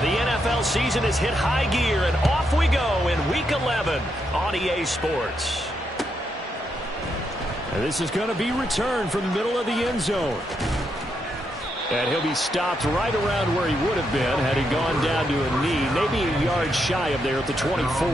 The NFL season has hit high gear, and off we go in Week 11 on EA Sports. And this is going to be returned from the middle of the end zone. And he'll be stopped right around where he would have been had he gone down to a knee, maybe a yard shy of there at the 24.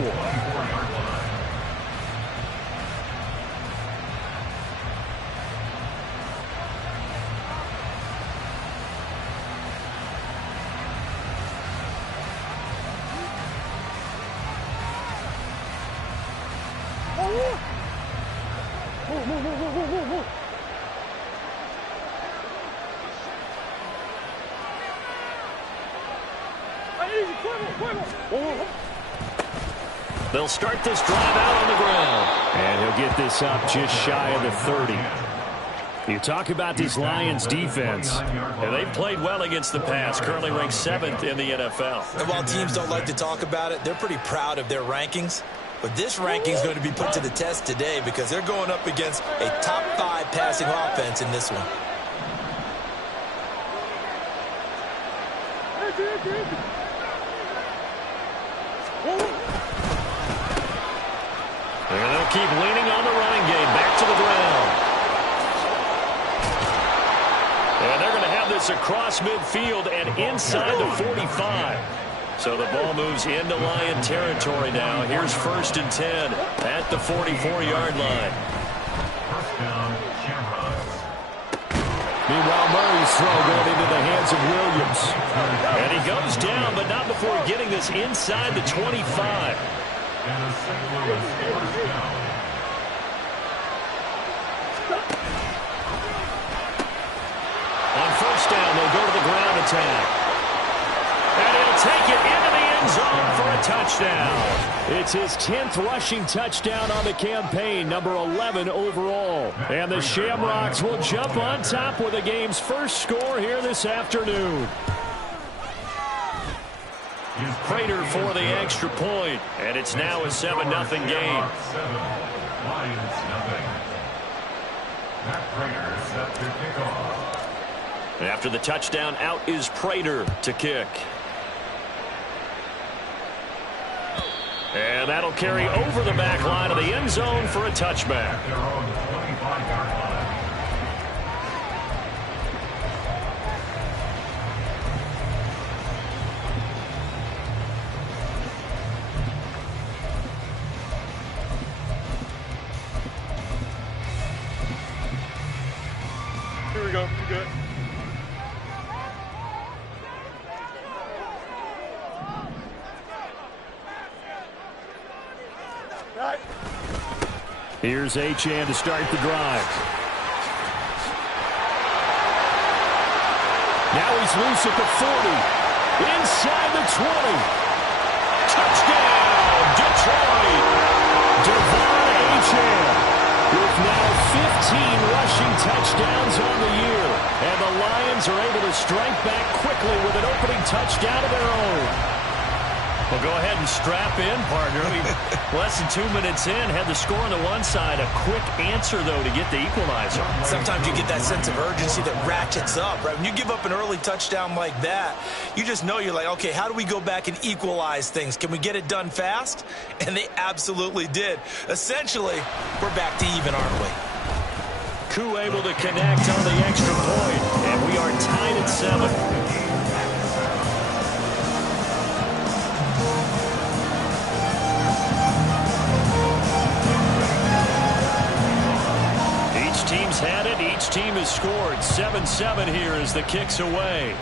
They'll start this drive out on the ground. And he'll get this up just shy of the 30. You talk about this Lions defense. And they've played well against the pass, currently ranked 7th in the NFL. And while teams don't like to talk about it, they're pretty proud of their rankings. But this ranking is going to be put to the test today because they're going up against a top 5 passing offense in this one. And they'll keep leaning on the running game. Back to the ground. And they're going to have this across midfield and inside the 45. So the ball moves into Lion territory now. Here's 1st and 10 at the 44-yard line. Meanwhile, Murray's throw going into the hands of Williams. And he goes down, but not before getting this inside the 25. On 1st down, they'll go to the ground attack. And he'll take it into the end zone for a touchdown. It's his 10th rushing touchdown on the campaign, number 11 overall. And the Shamrocks will jump on top with the game's first score here this afternoon. Prater for the extra point, and it's now a 7-0 game. After the touchdown, out is Prater to kick. And that'll carry over the back line of the end zone for a touchback. Here we go. You're good. Here's Achane to start the drive. Now he's loose at the 40. Inside the 20. Touchdown, Detroit! Devon Achane with now 15 rushing touchdowns on the year. And the Lions are able to strike back quickly with an opening touchdown of their own. Well, go ahead and strap in, partner. Less than 2 minutes in, had the score on the one side. A quick answer, though, to get the equalizer. Sometimes you get that sense of urgency that ratchets up, right? When you give up an early touchdown like that, you just know you're like, okay, how do we go back and equalize things? Can we get it done fast? And they absolutely did. Essentially, we're back to even, aren't we? Koo able to connect on the extra point, and we are tied at 7. Team's had it. Each team has scored. 7-7 here as the kick's away.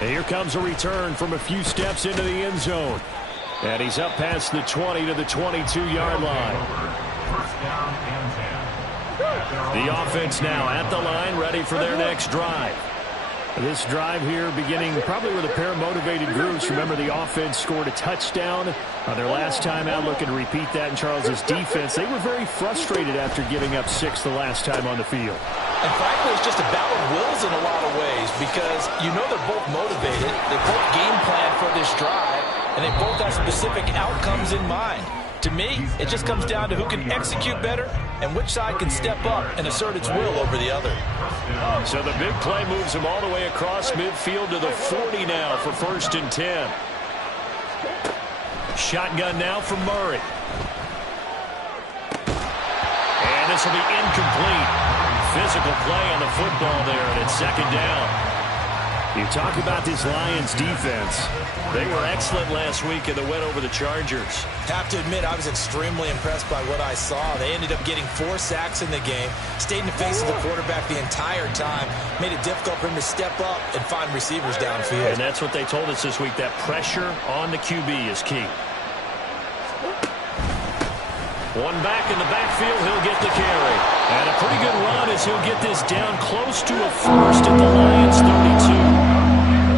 And here comes a return from a few steps into the end zone. And he's up past the 20 to the 22-yard line. The offense now at the line, ready for their next drive. This drive here beginning probably with a pair of motivated groups. Remember, the offense scored a touchdown on their last time out. Looking to repeat that in Charles's defense. They were very frustrated after giving up 6 the last time on the field. And frankly, it's just a battle of wills in a lot of ways because you know they're both motivated. They both game plan for this drive, and they both have specific outcomes in mind. To me, it just comes down to who can execute better and which side can step up and assert its will over the other. So the big play moves him all the way across midfield to the 40 now for 1st and 10. Shotgun now from Murray. And this will be incomplete. Physical play on the football there, and it's 2nd down. You talk about this Lions defense. They were excellent last week in the win over the Chargers. Have to admit, I was extremely impressed by what I saw. They ended up getting 4 sacks in the game, stayed in the face of the quarterback the entire time, made it difficult for him to step up and find receivers downfield. And that's what they told us this week, that pressure on the QB is key. One back in the backfield, he'll get the carry. And a pretty good run as he'll get this down close to a first at the Lions 32.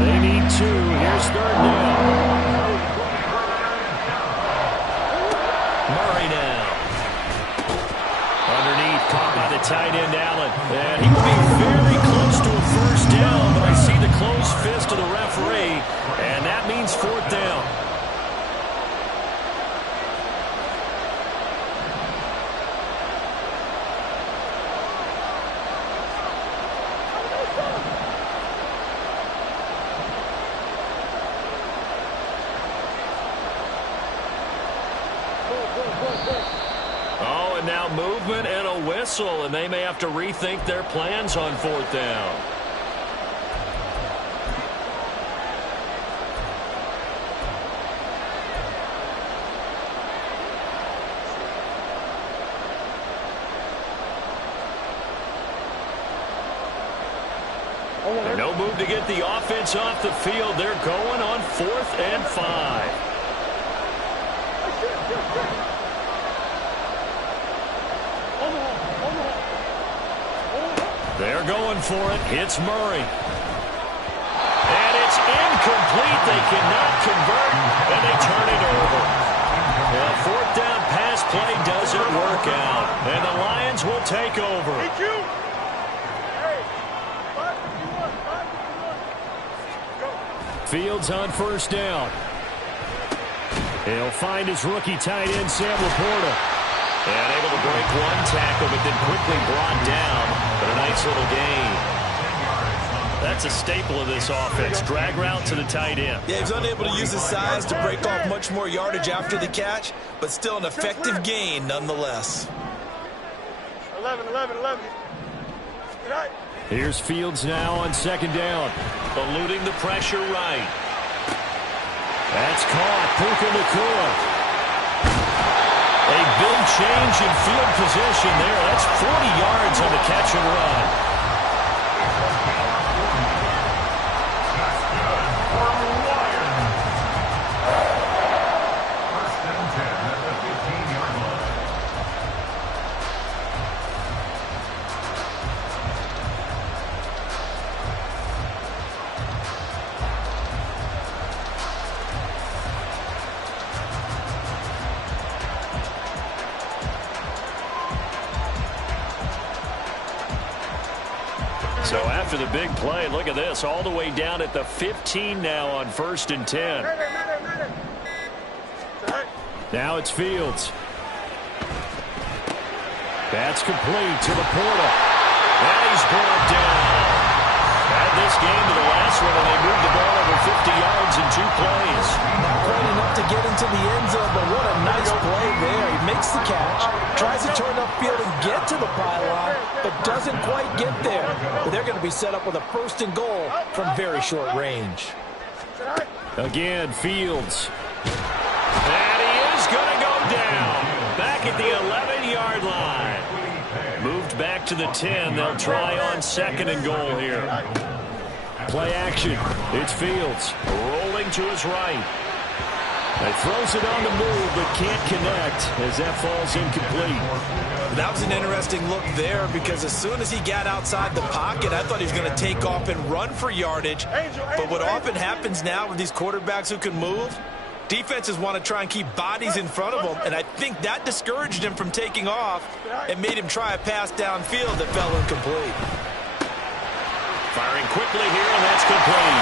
They need 2. Here's 3rd down. Murray now. Underneath, caught by the tight end, Allen. And he will be very close to a 1st down, but I see the closed fist of the referee, and that means 4th down. Oh, and now movement and a whistle, and they may have to rethink their plans on 4th down. No move to get the offense off the field. They're going on 4th and 5. They're going for it. Hits Murray. And it's incomplete. They cannot convert, and they turn it over. The 4th down pass play doesn't work out, and the Lions will take over. Fields on 1st down. He'll find his rookie tight end, Sam Laporta. And able to break one tackle, but then quickly brought down. But a nice little gain. That's a staple of this offense. Drag route to the tight end. Yeah, he's unable to use his size to break off much more yardage after the catch, but still an effective gain nonetheless. 11. Here's Fields now on 2nd down. Eluding the pressure right. That's caught. Puka Nacua. A big change in field position there. That's 40 yards on the catch and run. So after the big play, look at this, all the way down at the 15 now on 1st and 10. Now it's Fields. That's complete to Laporta. And he's brought down. Add this game to the last one, and they moved the ball over 50 yards in 2 plays. Not quite enough to get into the end zone, but what a nice play there. He makes the catch, tries to turn upfield and get to the pylon, but doesn't quite get there. But they're going to be set up with a 1st and goal from very short range. Again, Fields. And he is going to go down. Back at the 11-yard line. Moved back to the 10. They'll try on 2nd and goal here. Play action. It's Fields. Rolling to his right. He throws it on the move, but can't connect as that falls incomplete. That was an interesting look there because as soon as he got outside the pocket, I thought he was going to take off and run for yardage. But what often happens now with these quarterbacks who can move, defenses want to try and keep bodies in front of them, and I think that discouraged him from taking off and made him try a pass downfield that fell incomplete. Firing quickly here, and that's complete.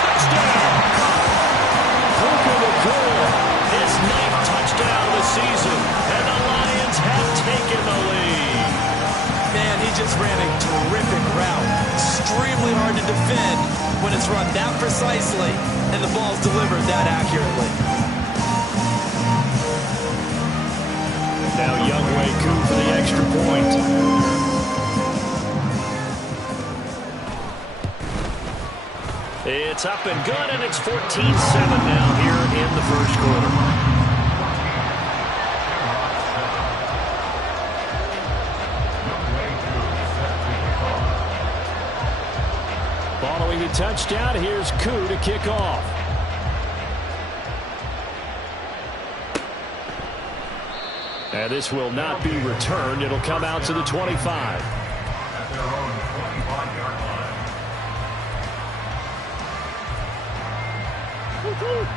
Touchdown! His 9th touchdown of the the season, and the Lions have taken the lead. Man, he just ran a terrific route. Extremely hard to defend when it's run that precisely and the ball's delivered that accurately. Now Younghoe Koo for the extra point. It's up and good, and it's 14-7 now here in the first quarter. Following the touchdown, here's Koo to kick off. And this will not be returned. It'll come out to the 25.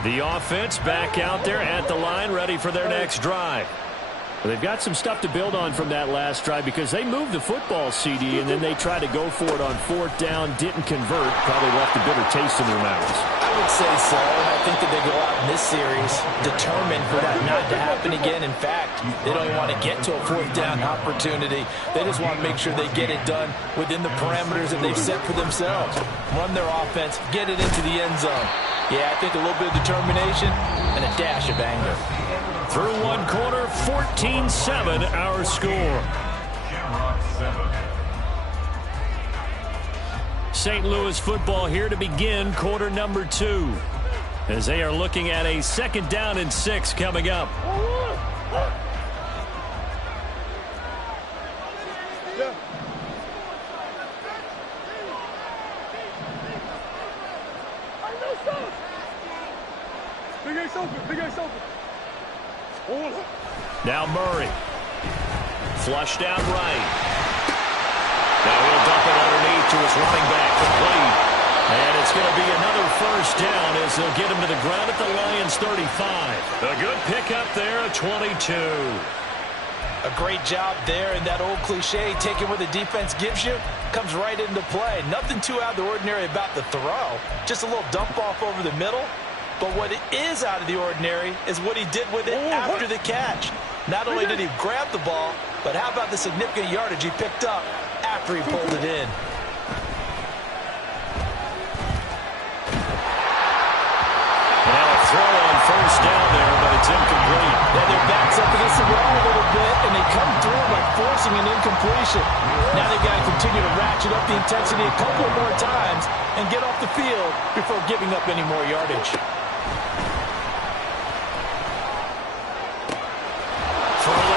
The offense back out there at the line, ready for their next drive. Well, they've got some stuff to build on from that last drive because they moved the football, CD, and then they tried to go for it on fourth down, didn't convert, probably left a bitter taste in their mouths. I would say so, and I think that they go out in this series determined for that not to happen again. In fact, they don't even want to get to a fourth down opportunity. They just want to make sure they get it done within the parameters that they've set for themselves. Run their offense, get it into the end zone. Yeah, I think a little bit of determination and a dash of anger. Through one quarter, 14-7 our score. St. Louis football here to begin quarter number 2. As they are looking at a 2nd down and 6 coming up. Now Murray. Flushed out right. Now he'll dump it underneath to his running back, complete. And it's going to be another first down as they'll get him to the ground at the Lions 35. A good pickup there at 22. A great job there, and that old cliche, taking what the defense gives you, comes right into play. Nothing too out of the ordinary about the throw. Just a little dump off over the middle. But what is out of the ordinary is what he did with it after the catch. Not only did he grab the ball, but how about the significant yardage he picked up after he pulled it in. Now a throw on first down there, but it's incomplete. Yeah, their back's up against the wall a little bit, and they come through by forcing an incompletion. Now they've got to continue to ratchet up the intensity a couple more times and get off the field before giving up any more yardage.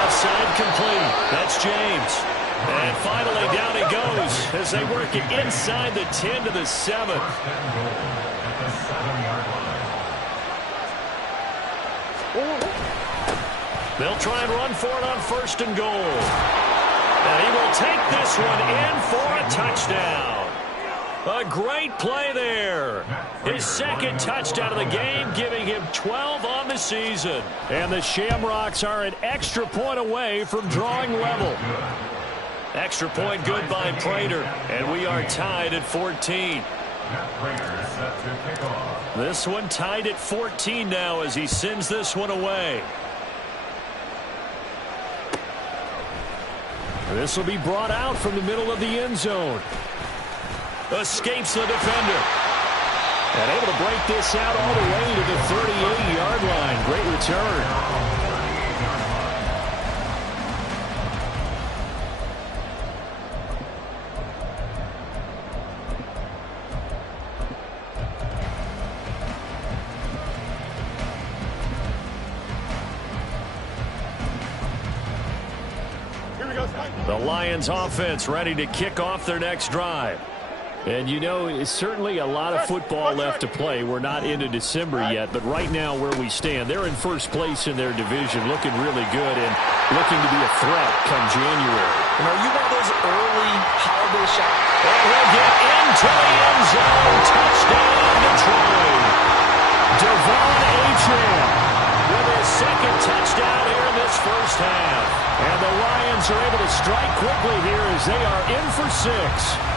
Side complete. That's James. And finally down he goes as they work it inside the 10 to the 7. They'll try and run for it on 1st and goal. And he will take this one in for a touchdown. A great play there. His 2nd touchdown of the game, giving him 12 on the season. And the Shamrocks are an extra point away from drawing level. Extra point good by Prater. And we are tied at 14. This one tied at 14 now as he sends this one away. This will be brought out from the middle of the end zone. Escapes the defender. And able to break this out all the way to the 38-yard line. Great return. The Lions offense ready to kick off their next drive. And you know, it's certainly a lot of football left to play. We're not into December yet, but right now where we stand, they're in first place in their division, looking really good and looking to be a threat come January. And are you one of those early holiday shots? And he'll get into the end zone. Touchdown, Detroit. Devon Achane with his 2nd touchdown here in this first half. And the Lions are able to strike quickly here as they are in for 6.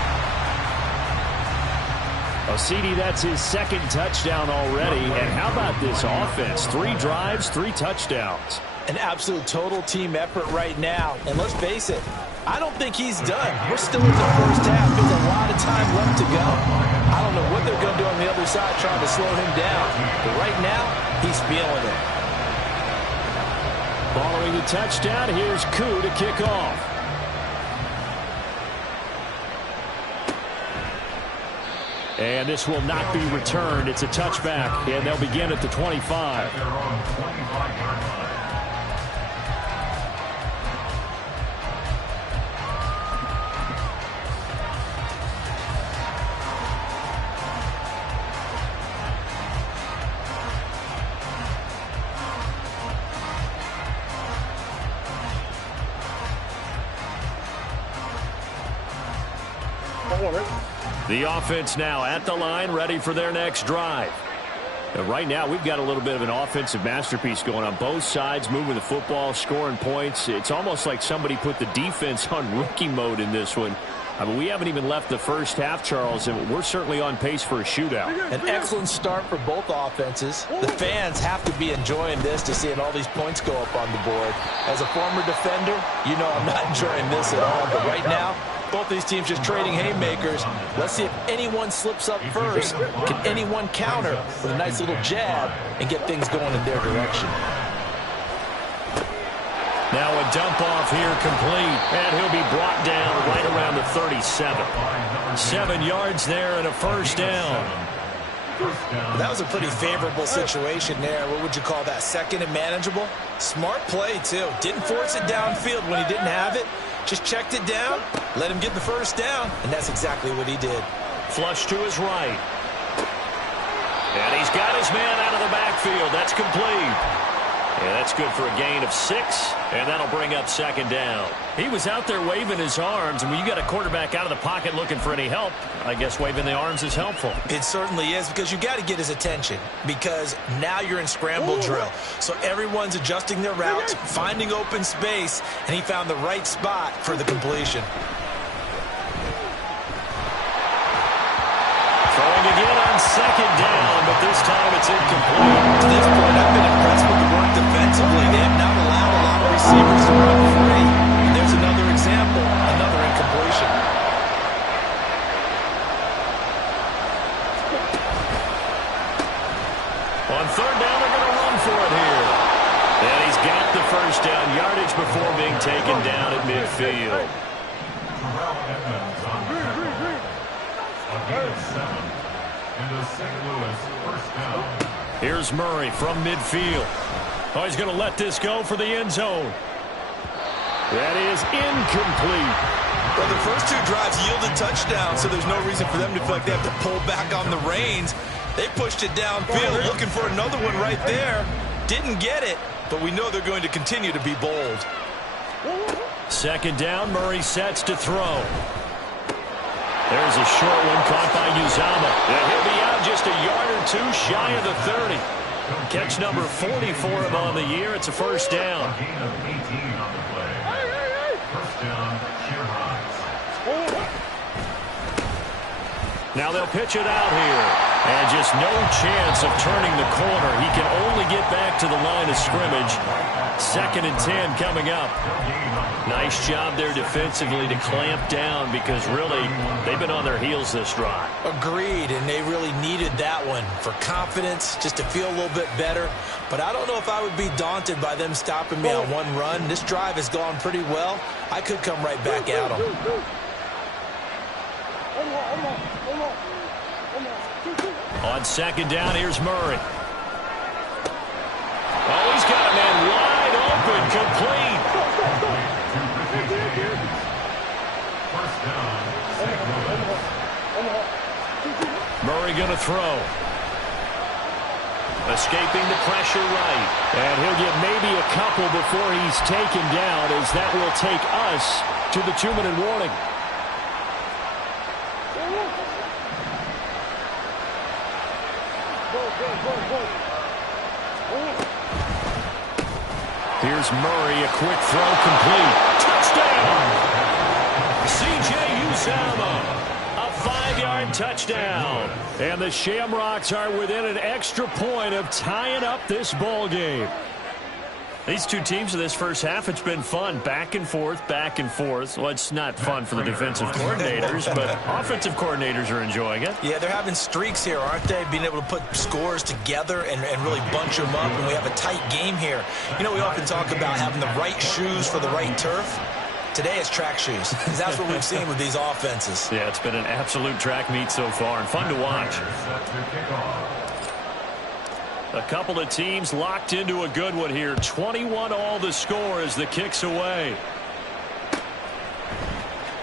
Oh, CD, that's his 2nd touchdown already. And how about this offense? 3 drives, 3 touchdowns. an absolute total team effort right now. And let's face it, I don't think he's done. We're still in the first half. There's a lot of time left to go. I don't know what they're going to do on the other side trying to slow him down. But right now, he's feeling it. Following the touchdown, here's Koo to kick off. And this will not be returned. It's a touchback, and they'll begin at the 25. The offense now at the line, ready for their next drive. And right now, we've got a little bit of an offensive masterpiece going on both sides, moving the football, scoring points. It's almost like somebody put the defense on rookie mode in this one. I mean, we haven't even left the first half, Charles, and we're certainly on pace for a shootout. An excellent start for both offenses. The fans have to be enjoying this to seeing all these points go up on the board. As a former defender, you know I'm not enjoying this at all. But right now, both these teams just trading haymakers. Let's see if anyone slips up first. Can anyone counter with a nice little jab and get things going in their direction? Now a dump off here complete, and he'll be brought down right around the 37. 7 yards there and a first down. That was a pretty favorable situation there. What would you call that? Second and manageable? Smart play, too. Didn't force it downfield when he didn't have it. Just checked it down, let him get the first down, and that's exactly what he did. Flush to his right. And he's got his man out of the backfield. That's complete. And that's good for a gain of 6, and that'll bring up second down. He was out there waving his arms, and when you got a quarterback out of the pocket looking for any help, I guess waving the arms is helpful. It certainly is, because you got to get his attention, because now you're in scramble drill. So everyone's adjusting their routes, finding open space, and he found the right spot for the completion. Throwing again on second down, but this time it's incomplete. To this point, I've been impressed with the work defensively. They have not allowed a lot of receivers to run free. And there's another example, another incompletion. On third down, they're going to run for it here. And he's got the first down yardage before being taken down at midfield. Here's Murray from midfield. Oh, he's going to let this go for the end zone. That is incomplete. Well, the first 2 drives yielded touchdowns, so there's no reason for them to feel like they have to pull back on the reins. They pushed it downfield, looking for another one right there. Didn't get it, but we know they're going to continue to be bold. Second down, Murray sets to throw. There's a short one caught by Uzomah. And he'll be out just a yard or 2 shy of the 30. Catch number 40 for him on the year. It's a first down. Now they'll pitch it out here. And just no chance of turning the corner. He can only get back to the line of scrimmage. 2nd and 10 coming up. Nice job there defensively to clamp down, because really they've been on their heels this drive. Agreed, and they really needed that one for confidence, just to feel a little bit better. But I don't know if I would be daunted by them stopping me on one run. This drive has gone pretty well. I could come right back at them. On second down, here's Murray. Oh, he's got a man wide open, complete. Murray going to throw. Escaping the pressure right. And he'll get maybe a couple before he's taken down, as that will take us to the 2-minute warning. Here's Murray, a quick throw complete. Touchdown! C.J. Uzomah, a 5-yard touchdown. And the Shamrocks are within an extra point of tying up this ball game. These two teams in this first half, it's been fun. Back and forth, back and forth. Well, it's not fun for the defensive coordinators, but offensive coordinators are enjoying it. Yeah, they're having streaks here, aren't they? Being able to put scores together and really bunch them up, and we have a tight game here. You know, we often talk about having the right shoes for the right turf. Today it's track shoes. That's what we've seen with these offenses. Yeah, it's been an absolute track meet so far and fun to watch. A couple of teams locked into a good one here. 21-all the score as the kick's away.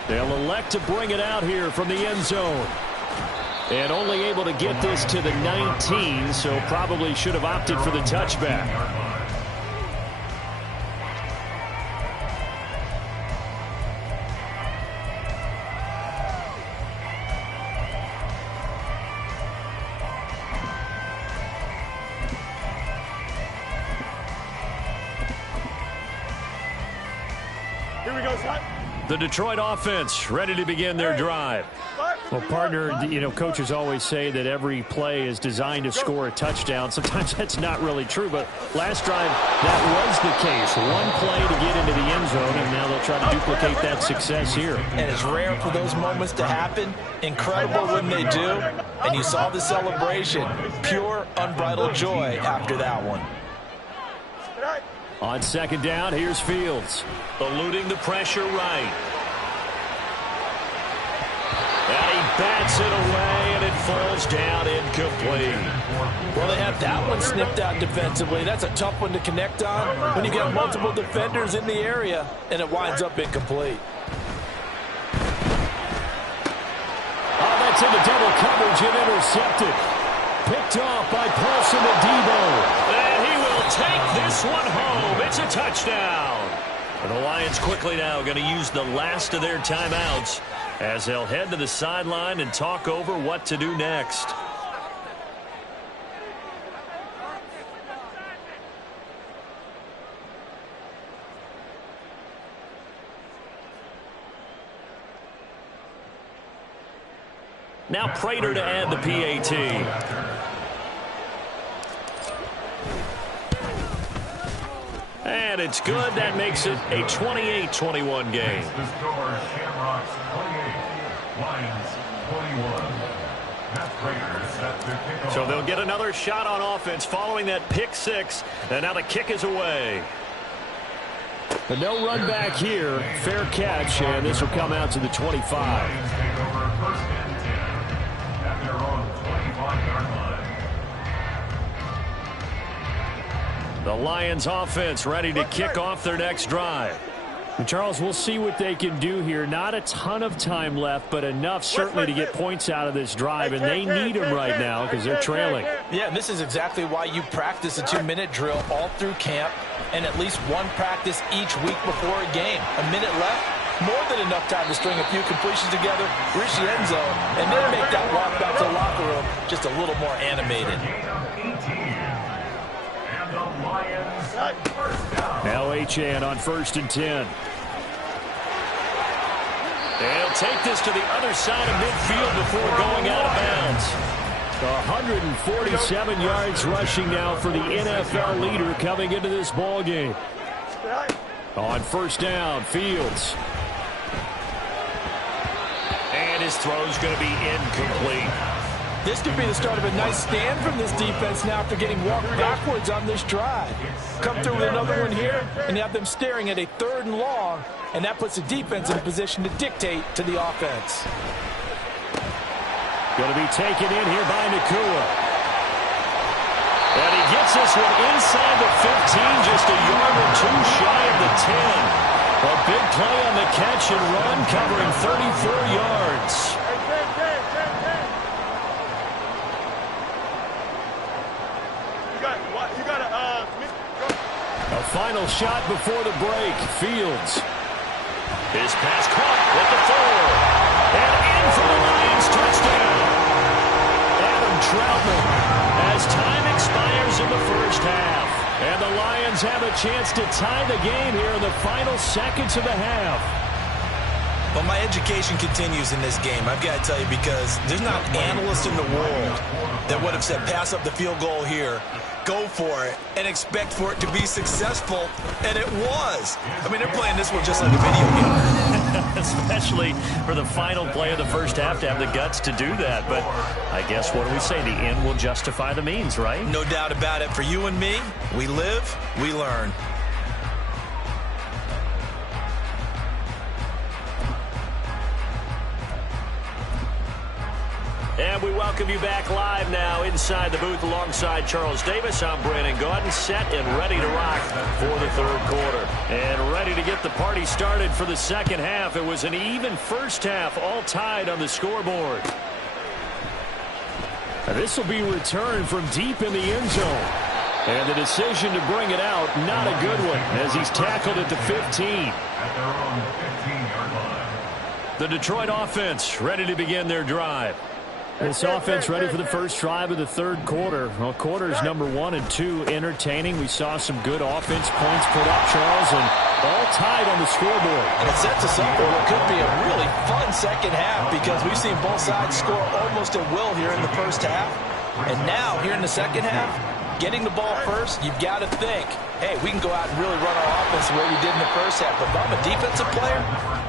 They'll elect to bring it out here from the end zone. And only able to get this to the 19, so probably should have opted for the touchback. The Detroit offense ready to begin their drive. Well, partner, you know, coaches always say that every play is designed to score a touchdown. Sometimes that's not really true, but last drive, that was the case. One play to get into the end zone, and now they'll try to duplicate that success here. And it's rare for those moments to happen. Incredible when they do. And you saw the celebration. Pure, unbridled joy after that one. On second down, here's Fields. Eluding the pressure right. And he bats it away, and it falls down incomplete. Well, they have that one snipped out defensively. That's a tough one to connect on when you get multiple defenders in the area, and it winds up incomplete. Oh, that's into double coverage and intercepted. Picked off by Paulson Adebo. And he will take this one home. It's a touchdown. And the Lions quickly now going to use the last of their timeouts as they'll head to the sideline and talk over what to do next. Now Prater to add the PAT. And it's good. That makes it a 28-21 game. So they'll get another shot on offense following that pick six. And now the kick is away. But no run back here. Fair catch, and this will come out to the 25. The Lions offense ready to kick off their next drive. And Charles, we'll see what they can do here. Not a ton of time left, but enough certainly to get points out of this drive, and they need them right now because they're trailing. Yeah, and this is exactly why you practice a 2-minute drill all through camp and at least one practice each week before a game. A minute left, more than enough time to string a few completions together, reach the end zone, and then make that walk back to the locker room just a little more animated. Now Achane on 1st and 10. They'll take this to the other side of midfield before going out of bounds. 147 yards rushing now for the NFL leader coming into this ball game. On 1st down, Fields. And his throw's going to be incomplete. This could be the start of a nice stand from this defense now after getting walked backwards on this drive. Come through with another one here, and you have them staring at a 3rd and long, and that puts the defense in a position to dictate to the offense. Going to be taken in here by Nacua. And he gets this one inside the 15, just a yard or two shy of the 10. A big play on the catch and run, covering 34 yards. A final shot before the break. Fields. His pass caught at the 4. And in for the Lions touchdown. Adam Troutman as time expires in the first half. And the Lions have a chance to tie the game here in the final seconds of the half. Well, my education continues in this game, I've got to tell you, because there's not an analyst in the world that would have said pass up the field goal here, go for it, and expect for it to be successful, and it was. I mean, they're playing this one just like a video game. Especially for the final play of the first half to have the guts to do that. But I guess what do we say? The end will justify the means, right? No doubt about it. For you and me, we live, we learn. And we welcome you back live now inside the booth alongside Charles Davis. I'm Brandon Gaudin, set and ready to rock for the third quarter. And ready to get the party started for the second half. It was an even first half, all tied on the scoreboard. This will be returned from deep in the end zone. And the decision to bring it out, not a good one, as he's tackled at the 15. The Detroit offense ready to begin their drive. This offense ready for the first drive of the third quarter. Well, quarters number 1 and 2 entertaining. We saw some good offense points put up, Charles, and all tied on the scoreboard. And it sets us up for what could be a really fun second half, because we've seen both sides score almost at will here in the first half. And now, here in the second half, getting the ball first, you've got to think, hey, we can go out and really run our offense the way we did in the first half. But if I'm a defensive player,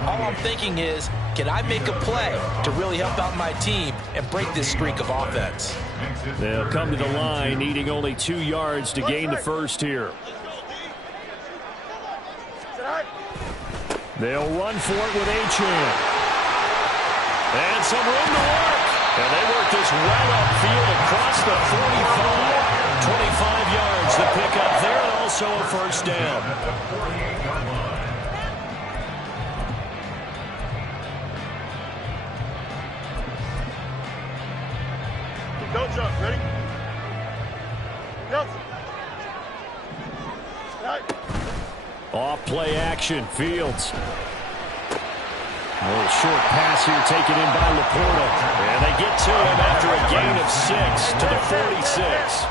all I'm thinking is, can I make a play to really help out my team and break this streak of offense? They'll come to the line, needing only 2 yards to gain the first here. They'll run for it with Achane. And some room to work. And they work this well upfield across the 45. 25 yards to pick up there, and also a first down. Go, jump. Ready? Go. Right. Off play action, Fields. A little short pass here taken in by Laporta. And they get to him after a gain of 6 to the 46.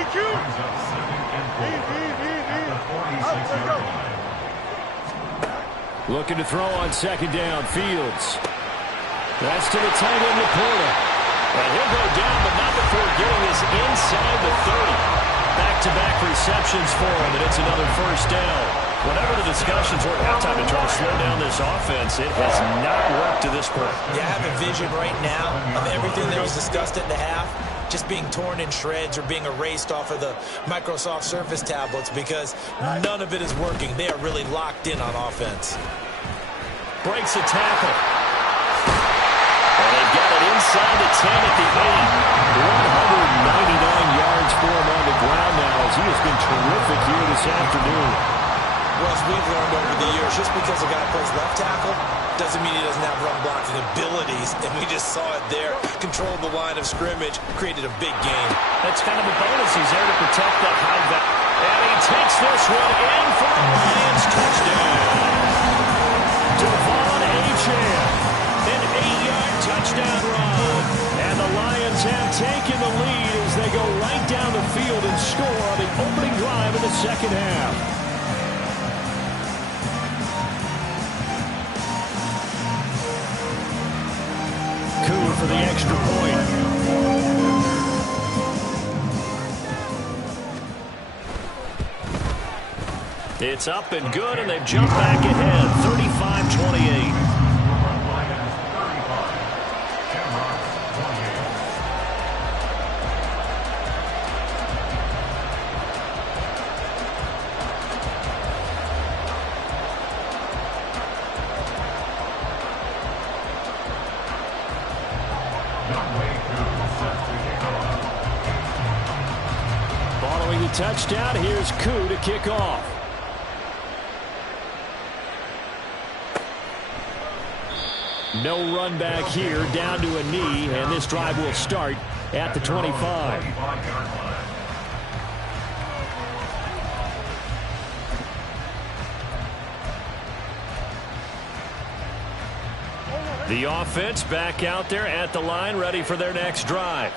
EQ. Looking to throw on second down, Fields. That's to the tight end, Laporta. And he'll go down, but not before getting this inside the 30. Back-to-back receptions for him, and it's another first down. Whatever the discussions were at halftime to try to slow down this offense, it has not worked to this point. Yeah, I have a vision right now of everything that was discussed at the half just being torn in shreds or being erased off of the Microsoft Surface tablets, because none of it is working. They are really locked in on offense. Breaks a tackle. And they've got it inside the 10 at the 8. 199 yards for him on the ground now, as he has been terrific here this afternoon. Well, as we've learned over the years, just because a guy plays left tackle doesn't mean he doesn't have run blocking abilities, and we just saw it there. Controlled the line of scrimmage, created a big game. That's kind of a bonus. He's there to protect that high back. And he takes this one in for a Lions touchdown. Devon Achane. An 8-yard touchdown run. And the Lions have taken the lead as they go right down the field and score on the opening drive of the second half. Koo for the extra point. It's up and good, and they've jumped back ahead, 35-28. Following the touchdown, here's Koo to kick off. No run back here, down to a knee, and this drive will start at the 25. The offense back out there at the line, ready for their next drive.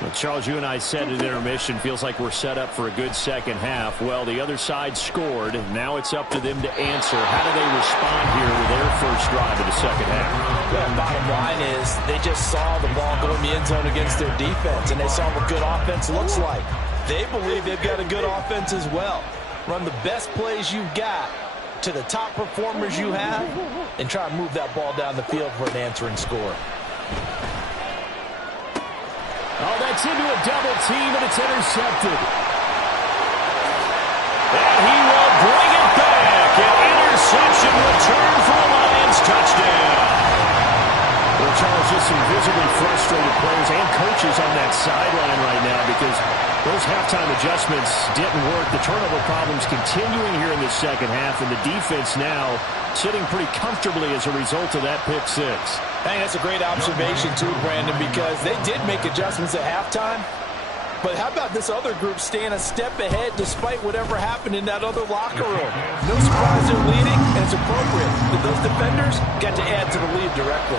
Well, Charles, you and I said at intermission, feels like we're set up for a good second half. Well, the other side scored. Now it's up to them to answer. How do they respond here with their first drive of the second half? Well, bottom line is they just saw the ball go in the end zone against their defense, and they saw what good offense looks like. They believe they've got a good offense as well. Run the best plays you've got to the top performers you have, and try to move that ball down the field for an answering score. Oh, that's into a double team, and it's intercepted. And he will bring it back. An interception return for a Lions touchdown. Well, Charles, just some visibly frustrated players and coaches on that sideline right now because those halftime adjustments didn't work. The turnover problems continuing here in the second half, and the defense now sitting pretty comfortably as a result of that pick six. I think that's a great observation too, Brandon, because they did make adjustments at halftime. But how about this other group staying a step ahead despite whatever happened in that other locker room? No surprise they're leading, and it's appropriate that those defenders got to add to the lead directly.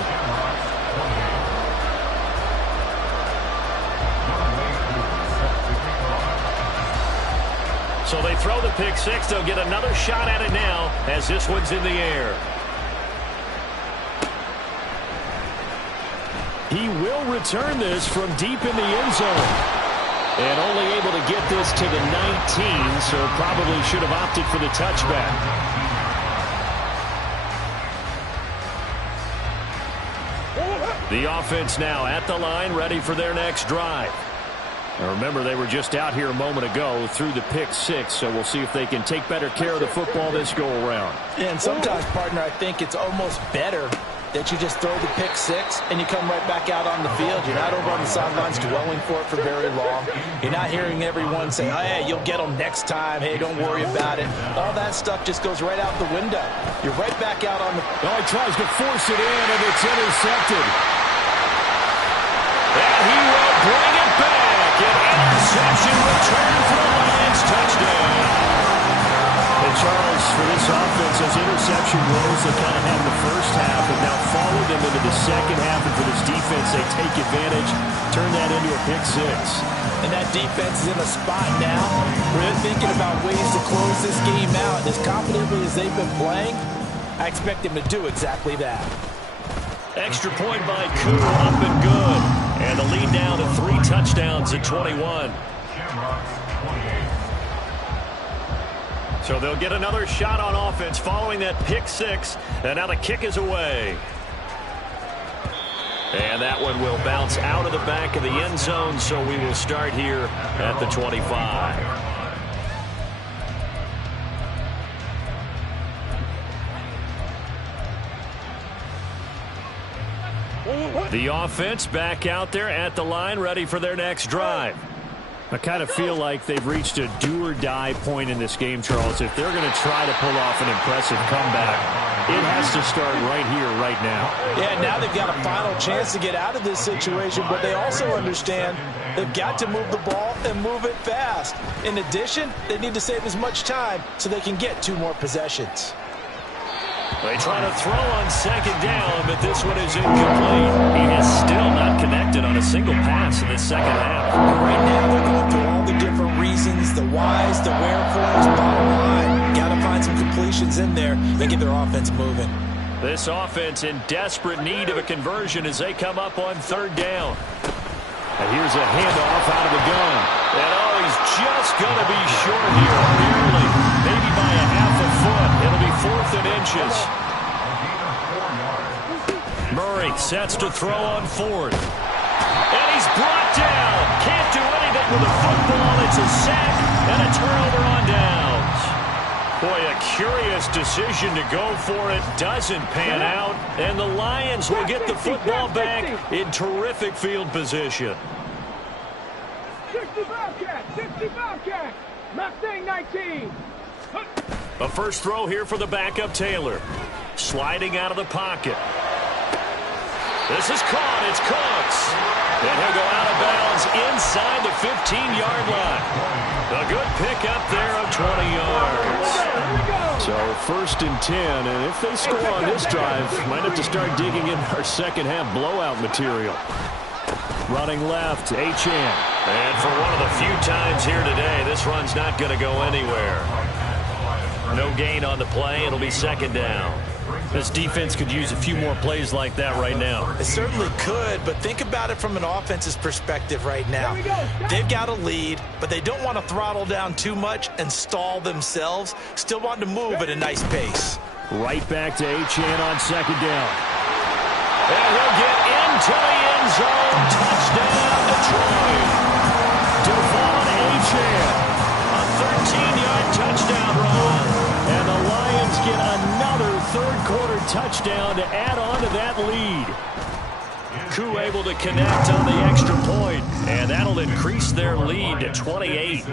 So they throw the pick six. They'll get another shot at it now as this one's in the air. He will return this from deep in the end zone. And only able to get this to the 19, so probably should have opted for the touchback. The offense now at the line, ready for their next drive. Now remember, they were just out here a moment ago through the pick six, so we'll see if they can take better care of the football this go-around. And sometimes, partner, I think it's almost better that you just throw the pick six and you come right back out on the field. You're not over on the sidelines dwelling for it for very long. You're not hearing everyone say, oh, hey, you'll get them next time. Hey, don't worry about it. All that stuff just goes right out the window. You're right back out on the... Oh, he tries to force it in, and it's intercepted. And he will bring it back. An interception return for a Lions touchdown. And Charles, for this offense, those interception woes that kind of had in the first half have now followed them into the second half. And for this defense, they take advantage, turn that into a pick six. And that defense is in a spot now where they're thinking about ways to close this game out. And as confidently as they've been playing, I expect them to do exactly that. Extra point by Koo, up and good. And the lead down to 3 touchdowns at 21. So they'll get another shot on offense following that pick six. And now the kick is away. And that one will bounce out of the back of the end zone. So we will start here at the 25. The offense back out there at the line, ready for their next drive. I kind of feel like they've reached a do-or-die point in this game, Charles. If they're going to try to pull off an impressive comeback, it has to start right here, right now. Yeah, now they've got a final chance to get out of this situation, but they also understand they've got to move the ball and move it fast. In addition, they need to save as much time so they can get 2 more possessions. They try to throw on second down, but this one is incomplete. He has still not connected on a single pass in this second half. Right now, they're going through all the different reasons, the whys, the wherefores, bottom line. Got to find some completions in there and get their offense moving. This offense in desperate need of a conversion as they come up on third down. And here's a handoff out of the gun. And oh, he's just going to be short here, barely. Maybe by a half a foot. It'll be 4th and inches. Murray sets to throw on 4th. And he's brought down. Can't do anything with the football. It's a sack and a turnover on downs. Boy, a curious decision to go for it. Doesn't pan out. And the Lions will get the football back in terrific field position. 65 cat. Mustang 19. A first throw here for the backup Taylor. Sliding out of the pocket. This is caught. It's Cooks. And he'll go out of bounds inside the 15-yard line. A good pickup there of 20 yards. So 1st and 10, and if they score on this drive, might have to start digging in our second half blowout material. Running left, Achane. And for one of the few times here today, this run's not going to go anywhere. No gain on the play. It'll be second down. This defense could use a few more plays like that right now. It certainly could, but think about it from an offense's perspective right now. They've got a lead, but they don't want to throttle down too much and stall themselves. Still want to move at a nice pace. Right back to Achane on second down. And he'll get into the end zone. Touchdown, Detroit. Devon Achane. A 13-yard touchdown run. And the Lions get another third-quarter touchdown to add on to that lead. Koo able to connect on the extra point, and that'll increase their lead to 28.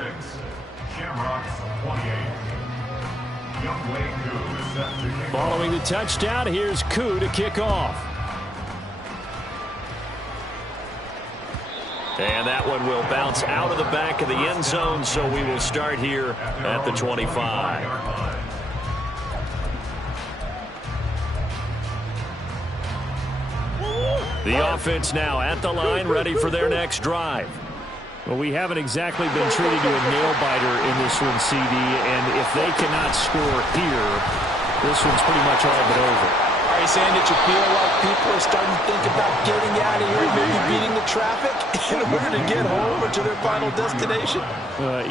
Following the touchdown, here's Koo to kick off. And that one will bounce out of the back of the end zone, so we will start here at the 25. The offense now at the line, ready for their next drive. Well, we haven't exactly been treated to a nail-biter in this one, CD, and if they cannot score here, this one's pretty much all but over. Are you saying that you feel like people are starting to think about getting out of here, maybe beating the traffic in order to get home or to their final destination?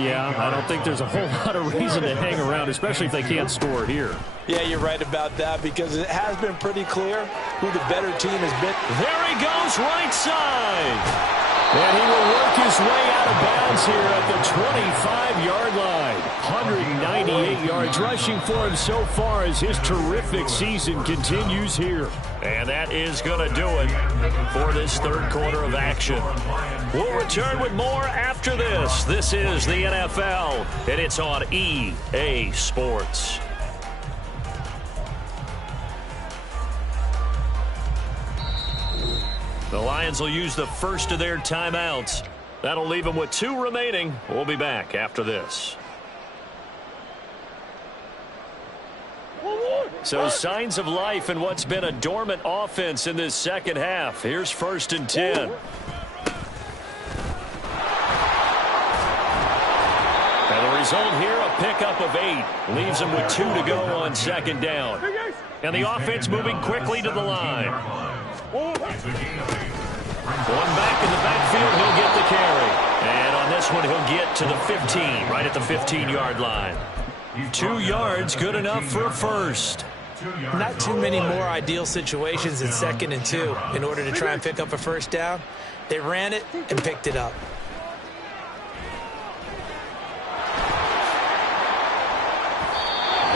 Yeah, I don't think there's a whole lot of reason to hang around, especially if they can't score here. Yeah, you're right about that, because it has been pretty clear who the better team has been. There he goes, right side. And he will work his way out of bounds here at the 25-yard line. 198 yards rushing for him so far as his terrific season continues here. And that is going to do it for this third quarter of action. We'll return with more after this. This is the NFL, and it's on EA Sports. The Lions will use the first of their timeouts. That'll leave them with 2 remaining. We'll be back after this. So signs of life in what's been a dormant offense in this second half. Here's 1st and 10. And the result here, a pickup of 8. Leaves them with 2 to go on second down. And the offense moving quickly to the line. One back in the backfield, he'll get the carry. And on this one, he'll get to the 15, right at the 15-yard line. 2 yards, good enough for a first. Not too many more ideal situations in 2nd and 2 in order to try and pick up a first down. They ran it and picked it up.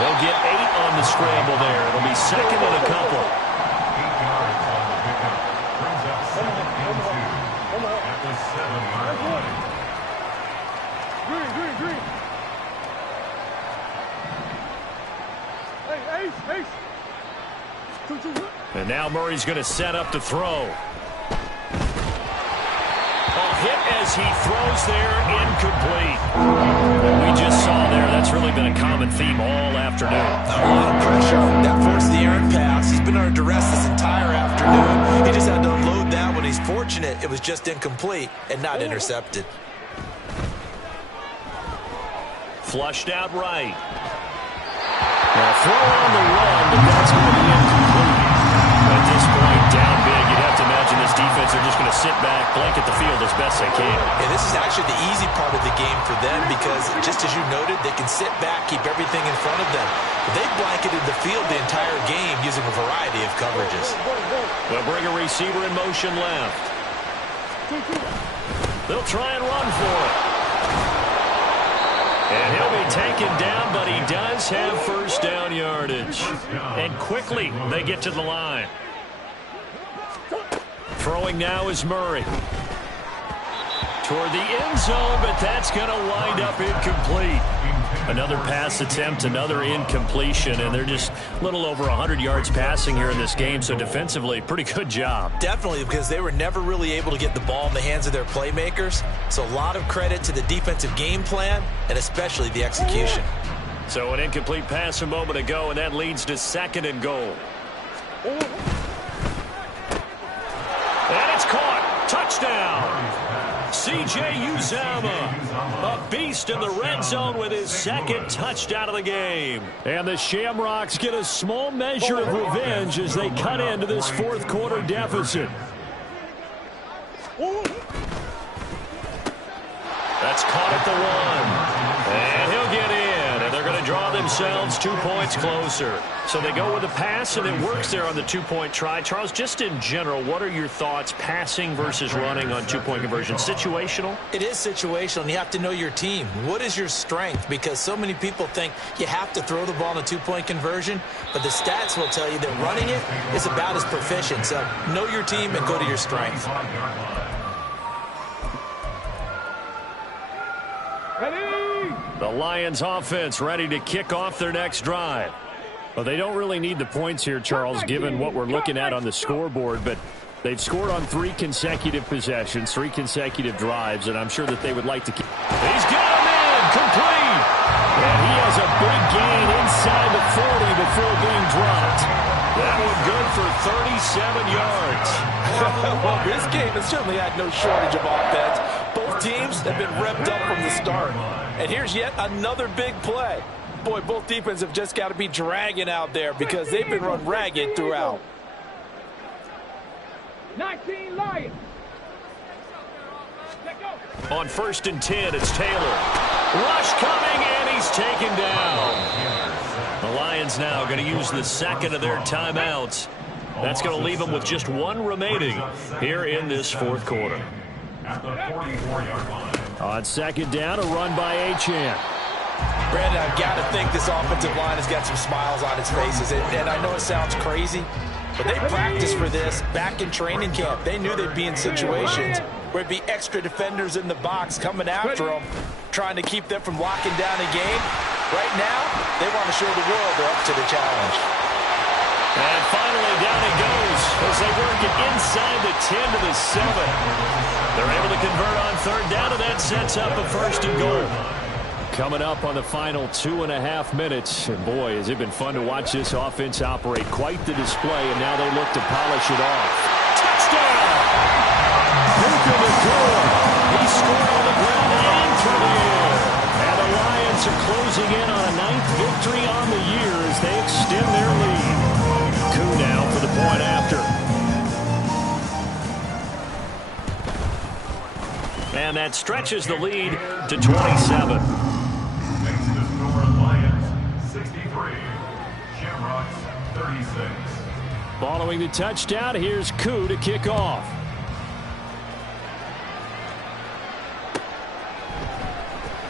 They'll get 8 on the scramble there. It'll be 2nd and a couple. And now Murray's going to set up to throw. Hit as he throws there, incomplete. We just saw there, that's really been a common theme all afternoon. A lot of pressure. That forced the errant pass. He's been under duress this entire afternoon. He just had to unload that one. He's fortunate it was just incomplete and not intercepted. Flushed out right. Now throw on the run, but that's going to be incomplete. At this point, down big, you'd have to imagine this defense are just going to sit back, blanket the field as best they can. And this is actually the easy part of the game for them because, just as you noted, they can sit back, keep everything in front of them. But they've blanketed the field the entire game using a variety of coverages. They'll bring a receiver in motion left. They'll try and run for it. And he'll be taken down, but he does have first down yardage. And quickly, they get to the line. Throwing now is Murray. Toward the end zone, but that's going to wind up incomplete. Another pass attempt, another incompletion, and they're just a little over 100 yards passing here in this game, so defensively, pretty good job. Definitely, because they were never really able to get the ball in the hands of their playmakers, so a lot of credit to the defensive game plan, and especially the execution. So an incomplete pass a moment ago, and that leads to 2nd and goal. And it's caught. Touchdown. C.J. Uzomah, a beast in the red zone with his second touchdown of the game. And the Shamrocks get a small measure of revenge as they cut into this fourth quarter deficit. That's caught at the 1. And he'll get in. And they're going to draw themselves 2 points closer. So they go with a pass, and it works there on the two-point try. Charles, just in general, what are your thoughts passing versus running on two-point conversion? Situational? It is situational, and you have to know your team. What is your strength? Because so many people think you have to throw the ball in a two-point conversion, but the stats will tell you that running it is about as proficient. So know your team and go to your strength. Ready? The Lions offense ready to kick off their next drive. Well, they don't really need the points here, Charles, given what we're looking at on the scoreboard, but they've scored on 3 consecutive possessions, 3 consecutive drives, and I'm sure that they would like to keep. He's got him in, complete. And he has a big gain inside the 40 before being dropped. That one good for 37 yards. Well, this game has certainly had no shortage of offense. Both teams have been revved up from the start. And here's yet another big play. Boy, both defenses have just got to be dragging out there because they've been run ragged throughout. 19 Lions. On 1st and 10, it's Taylor. Rush coming, and he's taken down. The Lions now going to use the second of their timeouts. That's going to leave them with just 1 remaining here in this fourth quarter. At the 44-yard line. On 2nd down, a run by Achane. Brandon, I've got to think this offensive line has got some smiles on its faces. And I know it sounds crazy, but they practiced for this back in training camp. They knew they'd be in situations where it'd be extra defenders in the box coming after them, trying to keep them from locking down a game. Right now, they want to show the world they're up to the challenge. And finally, down it goes as they work it inside the 10 to the 7. They're able to convert on 3rd down, and that sets up a 1st and goal. Coming up on the final 2.5 minutes. And boy, has it been fun to watch this offense operate. Quite the display, and now they look to polish it off. Touchdown! Puka Nacua. He scored on the ground and through the air. And the Lions are closing in on a 9th victory on the year as they extend their lead. Koo now for the point after. And that stretches the lead to 27. Makes the score Lions 63. Shamrocks 36. Following the touchdown, here's Koo to kick off.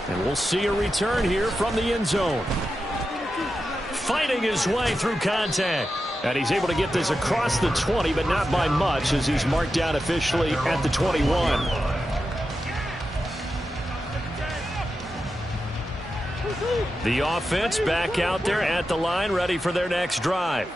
And we'll see a return here from the end zone. Fighting his way through contact. And he's able to get this across the 20, but not by much as he's marked down officially at the 21. The offense back out there at the line, ready for their next drive.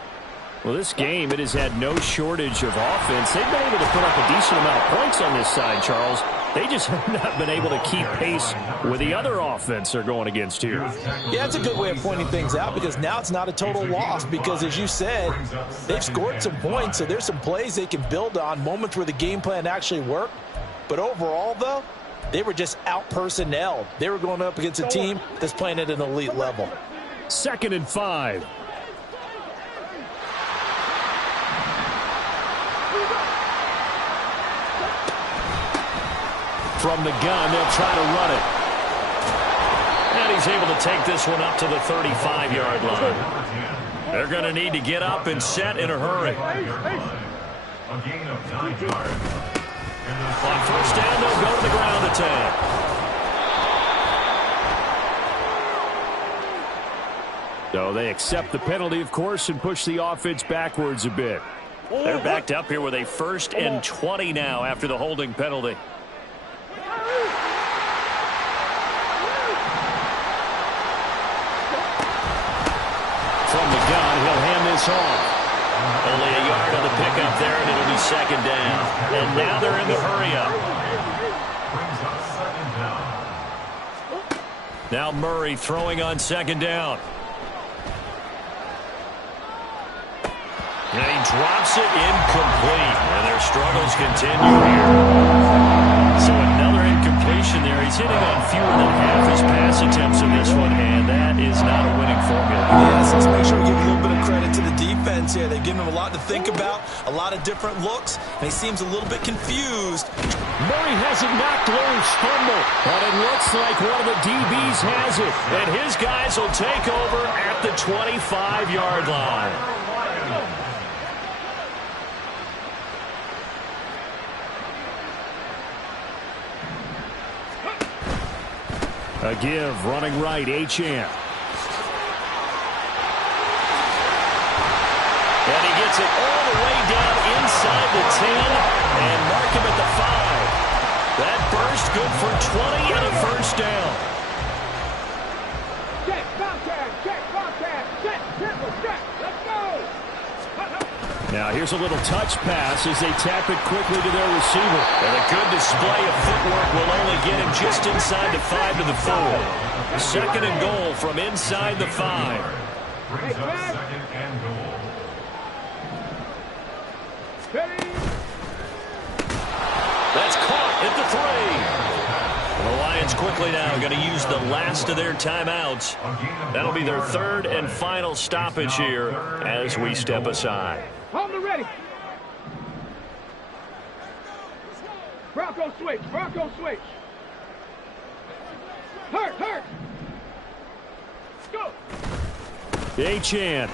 Well, this game, it has had no shortage of offense. They've been able to put up a decent amount of points on this side, Charles. They just have not been able to keep pace with the other offense they're going against here. Yeah, that's a good way of pointing things out because now it's not a total loss because, as you said, they've scored some points, so there's some plays they can build on, moments where the game plan actually worked. But overall, though, they were just out-personnelled. They were going up against a team that's playing at an elite level. 2nd and 5. From the gun, they'll try to run it. And he's able to take this one up to the 35-yard line. They're going to need to get up and set in a hurry. A gain of 9 yards. On 1st down, they'll go to the ground attack. So they accept the penalty, of course, and push the offense backwards a bit. They're backed up here with a 1st and 20 now after the holding penalty. From the gun, he'll hand this off. Only a yard on the pickup there, and it'll be 2nd down. And now they're in the hurry-up. Brings up 2nd down. Now Murray throwing on 2nd down. And he drops it incomplete. And their struggles continue here. So another observation there. He's hitting on fewer than half his pass attempts in this one, and that is not a winning formula. Yes, let's make sure we give a little bit of credit to the defense here. They've given him a lot to think about, a lot of different looks, and he seems a little bit confused. Murray has it knocked loose, fumble, but it looks like one of the DBs has it, and his guys will take over at the 25-yard line. A give, running right, Achane. And he gets it all the way down inside the 10 and mark him at the 5. That burst good for 20 and a first down. Check, Bobcat, check, triple, check, let's go. Now here's a little touch pass as they tap it quickly to their receiver. And a good display of footwork will only get him just inside the 5 to the 4. Second and goal from inside the 5. Brings up second and goal. That's caught at the 3. The Lions quickly now going to use the last of their timeouts. That'll be their third and final stoppage here as we step aside. Hold the ready. Bronco switch, Hurt. Go. Achane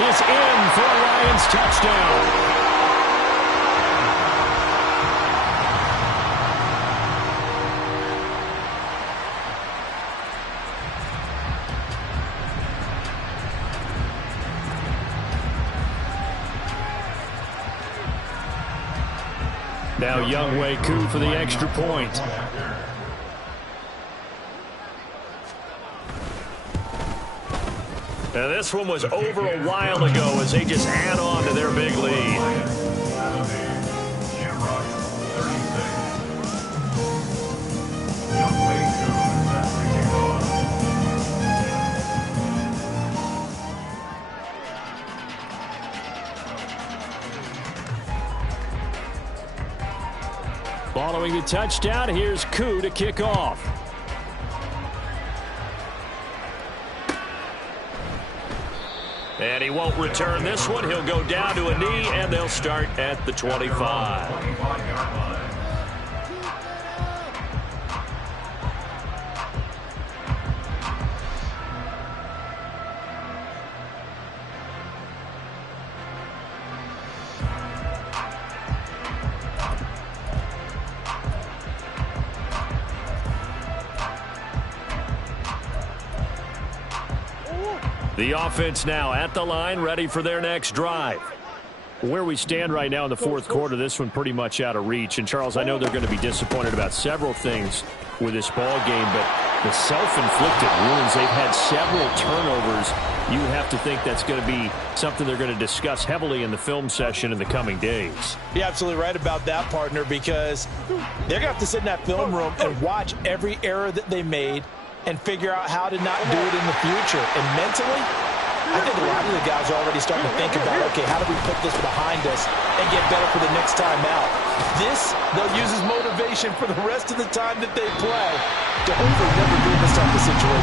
is in for a Lions touchdown. Now Younghoe Koo for the extra point. Now this one was over a while ago as they just add on to their big lead. Following the touchdown, here's Koo to kick off. And he won't return this one. He'll go down to a knee, and they'll start at the 25. 25-yard line. The offense now at the line, ready for their next drive. Where we stand right now in the fourth quarter, this one pretty much out of reach. And, Charles, I know they're going to be disappointed about several things with this ball game, but the self-inflicted wounds, they've had several turnovers. You have to think that's going to be something they're going to discuss heavily in the film session in the coming days. You're absolutely right about that, partner, because they're going to have to sit in that film room and watch every error that they made and figure out how to not do it in the future. And mentally, I think a lot of the guys are already starting to think about, okay, how do we put this behind us and get better for the next time out? This, they'll use as motivation for the rest of the time that they play to hopefully never be in this type of situation.